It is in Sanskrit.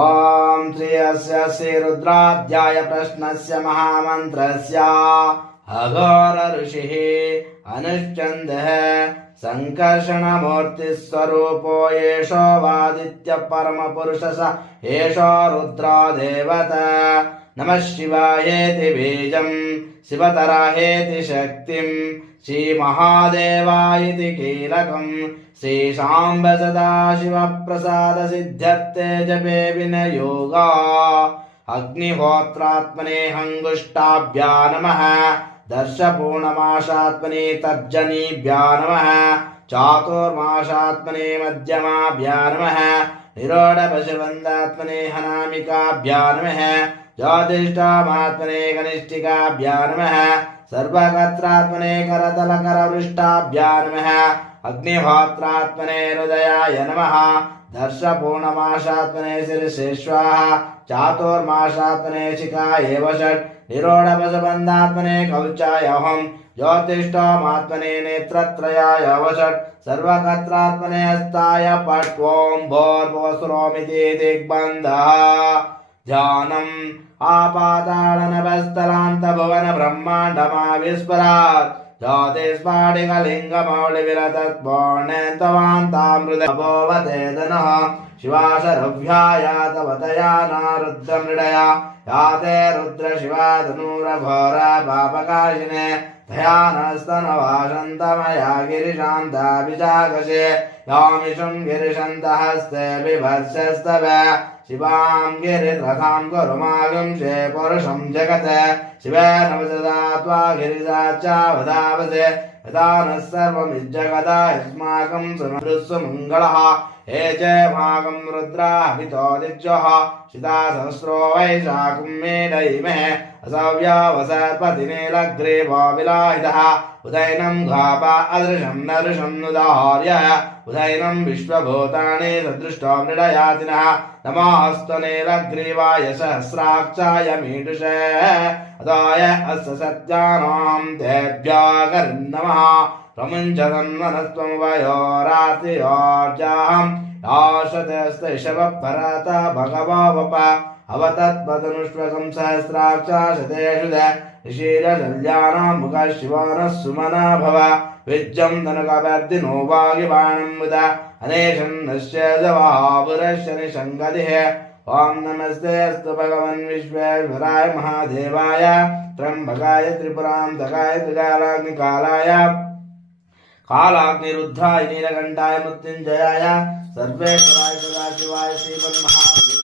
ओम श्री अस्य श्री रुद्राध्याय प्रश्नस्य महामन्त्रस्य अघोर ऋषिः अनुच्छन्दः संकर्षणमूर्ति स्वरूपो येषो वादित्य परमपुरुषः येषो रुद्रो देवता नमः शिवायेति बीजं शिवतराहेति शक्तिं श्रीमहादेवायति कीलकं श्रीशाम्ब सदाशिवप्रसाद सिद्ध्यर्थे जपे विनयोगा अग्निहोत्रात्मने हंगुष्टाभ्या नमः दर्शपूर्णमासात्मने तर्जनीभ्या नमः चातुर्मासात्मने मध्यमाभ्या नमः निरोढपशुबन्धात्मने हनामिकाभ्या नमः ज्योतिष्ठामात्मने कनिष्ठिकाभ्या नमः सर्वकत्रात्मने करतलकरवृष्टाभ्या नमः अग्निहोत्रात्मने हृदयाय नमः दर्शपूर्णमासात्मने शिरसेश्वाः चातुर्मासात्मने शिखाय वषट् निरोढपशुबन्धात्मने कवचाय अहम् ज्योतिष्ठामात्मने नेत्रत्रयाय वषट् सर्वकत्रात्मने हस्ताय पट् ॐ भूर्भुवस्सुरोमिति दिग्बन्धः ध्यानम् आपातालनभस्थलान्तभुवन ब्रह्माण्डमाविस्फुरात् ज्योतिस्फाटिकलिङ्गमौलिविरतत्पूर्णेन्दवान्तामृतभोवतेदनः शिवाशरव्याया तवतया नारुद्रमृडया याते रुद्रशिवा धनुरघोरा पापकाशिने धयानस्तनवासन्तमया गिरिशान्ताभिजागशे यामिषं गिरिशन्तहस्ते बिभर्षस्तव शिवां गिरिरथां कुरुमागुंसे पुरुषं जगत् शिवेन वचसा त्वा गिरिजाचावधावसे यदा नः सर्वमिज्जगदा यस्माकं सुमरुस्सुमङ्गलः हे च मागं रुद्राभितो दिज्वः शिता सहस्रो वैशाखं मेढयिमहे असव्यावसर्पतिनीलग्रीवो विलाहितः उदैनं घापा अदृशं नदृशं नुदार्यः उदैनं विश्वभूतानि सदृष्टो मृडयातिनः नमोऽस्तु नीलग्रीवाय सहस्राक्षाय मीडुषे अदाय अस्य सत्यानां तेभ्यः प्रमुञ्चतं मनस्त्वं वयोरातियोर्जाहम् याशतेस्तैषवः भगवो वप अवतत्पदनुष्वकं सहस्राक्षा शतेषु ऋषिरशल्यानां मुखः शिवो नः सुमना भव विज्जं धनुकवर्धिनो वागिबाणं मुद अनेशं नश्य जवापुरश्च निषङ्गतिः ॐ नमस्ते अस्तु भगवन् विश्वेश्वराय महादेवाय त्र्यम्बकाय त्रिपुरान्तकाय त्रिकालाग्निकालाय कालाग्निरुद्राय नीलकण्ठाय मृत्युञ्जयाय सर्वेश्वराय सदाशिवाय श्रीमन्महा